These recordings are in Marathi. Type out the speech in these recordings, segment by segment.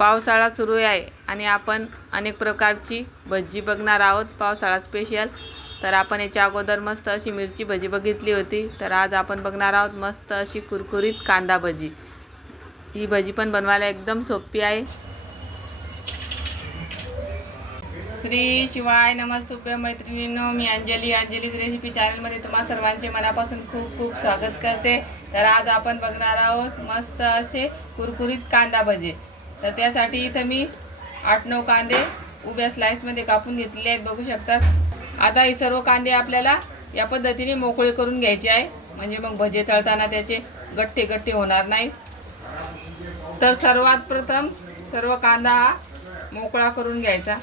पावसाळा सुरू आहे आणि आपण अनेक प्रकारची भजी बघणार आहोत. पावसाळा स्पेशल. तर आपण याच्या अगोदर मस्त अशी मिरची भजी बघितली होती. तर आज आपण बघणार आहोत मस्त अशी कुरकुरीत कांदा भजी. ही भजी पण बनवायला एकदम सोपी आहे. श्री शिवाय नमस्तुभ्य मैत्रिणींनो, मी अंजलीज रेसिपी चॅनलमध्ये तुम्हा सर्वांचे मनापासून खूप खूप स्वागत करते. तर आज आपण बघणार आहोत मस्त असे कुरकुरीत कांदा भजी. तर त्यासाठी इथं मी 8-9 कांदे उभ्या स्लाइसमध्ये कापून घेतलेले आहेत, बघू शकतात. आता हे सर्व कांदे आपल्याला या पद्धतीने मोकळे करून घ्यायचे आहे, म्हणजे मग भजे तळताना त्याचे गट्टे गट्टे होणार नाही. तर सर्वात प्रथम सर्व कांदा हा मोकळा करून घ्यायचा.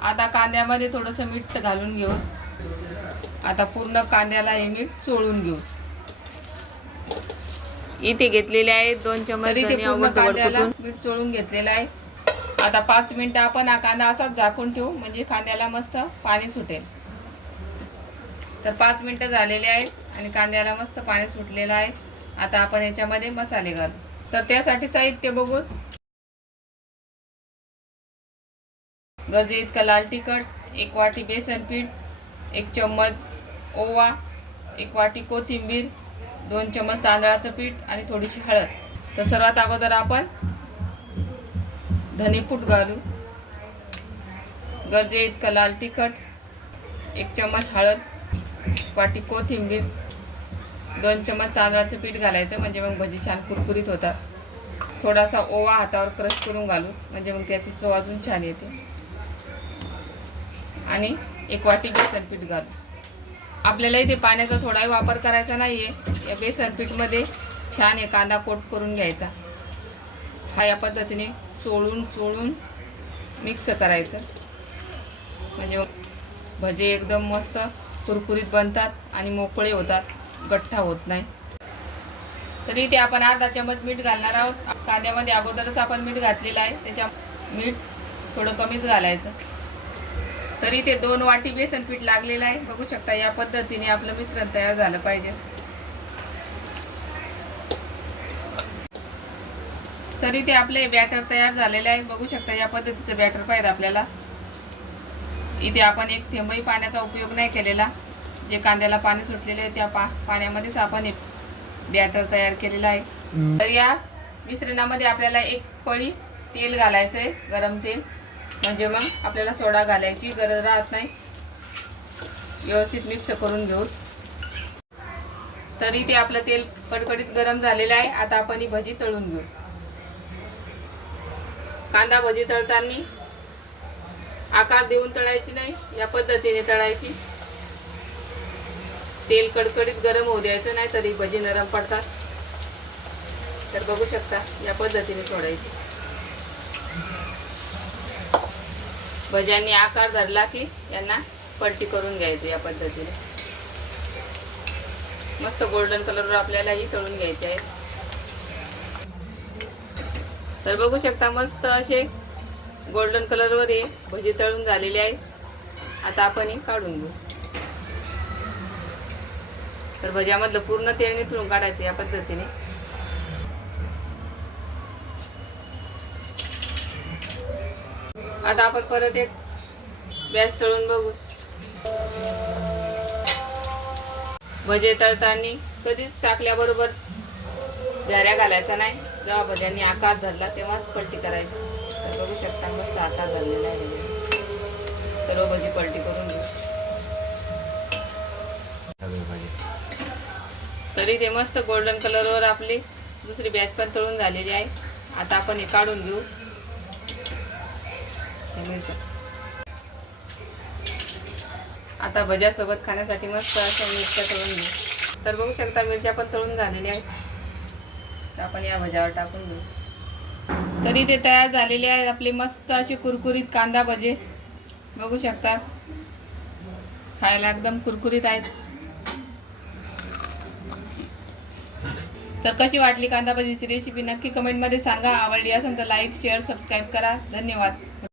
आता कांद्यामध्ये थोडंसं मीठ घालून घेऊ. आता पूर्ण कांद्याला हे मीठ चोळून घेऊ. इथे घेतलेले आहे 2 चमच. इथे पूर्ण कांद्याला मीठ चोळून घेतलेलं आहे. आता 5 मिनिटं आपण हा कांदा असाच झाकून ठेवू, म्हणजे कांद्याला मस्त पाणी सुटेल. तर 5 मिनिटं झालेले आहेत आणि कांद्याला मस्त पाणी सुटलेलं आहे. आता आपण याच्यामध्ये मसाले घालू. तर त्यासाठी साहित्य बघू. गरजे इतका लाल तिखट, 1 वाटी बेसन पीठ, 1 चम्मच ओवा, 1 वाटी कोथिंबीर, 2 चम्मच तांदळाचं पीठ आणि थोडीशी हळद. तर सर्वात अगोदर आपण धनेपूड घालू. गरजे इतका लाल तिखट, 1 चम्मच हळद, 1 वाटी कोथिंबीर, 2 चम्मच तांदळाचं पीठ घालायचं, म्हणजे मग भजी छान कुरकुरीत होतात. थोडासा ओवा हातावर क्रश करून घालू, म्हणजे मग त्याची चव अजून छान येते. आणि 1 वाटी बेसन पीठ घालू. आपल्याला इथे पाण्याचा थोडाही वापर करायचा नाही आहे. या बेसन पीठमध्ये छान हे कांदा कोट करून घ्यायचा. हा या पद्धतीने चोळून मिक्स करायचं, म्हणजे भजे एकदम मस्त कुरकुरीत बनतात आणि मोकळे होतात, गठ्ठा होत नाही. तरी इथे आपण अर्धा चमच मीठ घालणार आहोत. कांद्यामध्ये अगोदरच आपण मीठ घातलेलं आहे, त्याच्या मीठ थोडं कमीच घालायचं. तरी ते 2 वाटी बेसन पीठ लागलेलं आहे, बघू शकता. या पद्धतीने आपलं मिश्रण तयार झालं पाहिजे. तरी ते आपले बॅटर तयार झालेले आहे, बघू शकता. या पद्धतीचं बॅटर पाहिजे आपल्याला. इथे आपण 1 थेंबही पाण्याचा उपयोग नाही केलेला. जे कांद्याला पाणी सुटलेले आहे त्या पाण्यामध्येच आपण हे बॅटर तयार केलेलं आहे. तर या मिश्रणामध्ये आपल्याला 1 पळी तेल घालायचं आहे, गरम तेल, म्हणजे मग आपल्याला सोडा घालायची गरज राहत नाही. व्यवस्थित मिक्स करून घेऊ. तरी ते आपलं तेल कडकडीत गरम झालेलं आहे. आता आपण ही भजी तळून घेऊ. कांदा भजी तळताना आकार देऊन तळायची नाही, या पद्धतीने तळायची. तेल कडकडीत गरम होऊ द्यायचं नाही, तरी भजी नरम पडतात. तर बघू शकता, या पद्धतीने सोडायची. भज्यांनी आकार धरला की यांना पलटी करून घ्यायचं. या पद्धतीने मस्त गोल्डन कलरवर आपल्याला ही तळून घ्यायचे आहे. तर बघू शकता, मस्त असे गोल्डन कलरवर हे भजी तळून झालेली आहे. आता आपण ही काढून घेऊ. तर भज्यामधलं पूर्ण तेल निथळून काढायचं या पद्धतीने. आता आपण परत एक बॅच तळून बघू. भजे तळताना कधीच टाकल्याबरोबर झाऱ्या घालायचा नाही. जेव्हा भज्यांनी आकार धरला तेव्हाच पलटी करायची. तर बघू शकता, मस्त आकार धरलेला आहे. सर्व भजी पलटी करून घेऊ. तरी ते मस्त गोल्डन कलरवर आपली दुसरी बॅच पण तळून झालेली आहे. आता आपण हे काढून घेऊ. आता भज्यासोबत खाण्यासाठी मस्त अशा मिरच्या तळून घेऊ. तर बघू शकता, मिरच्या पण तळून झालेल्या आहेत. तर आपण या भज्यावर टाकून घेऊ. तरी ते तयार झालेले आहेत आपले मस्त असे कुरकुरीत कांदा भजे, बघू शकता. खायला एकदम कुरकुरीत आहेत. तर कशी वाटली कांदा भजीची रेसिपी नक्की कमेंटमध्ये सांगा. आवडली असेल तर लाईक, शेअर, सबस्क्राईब करा. धन्यवाद.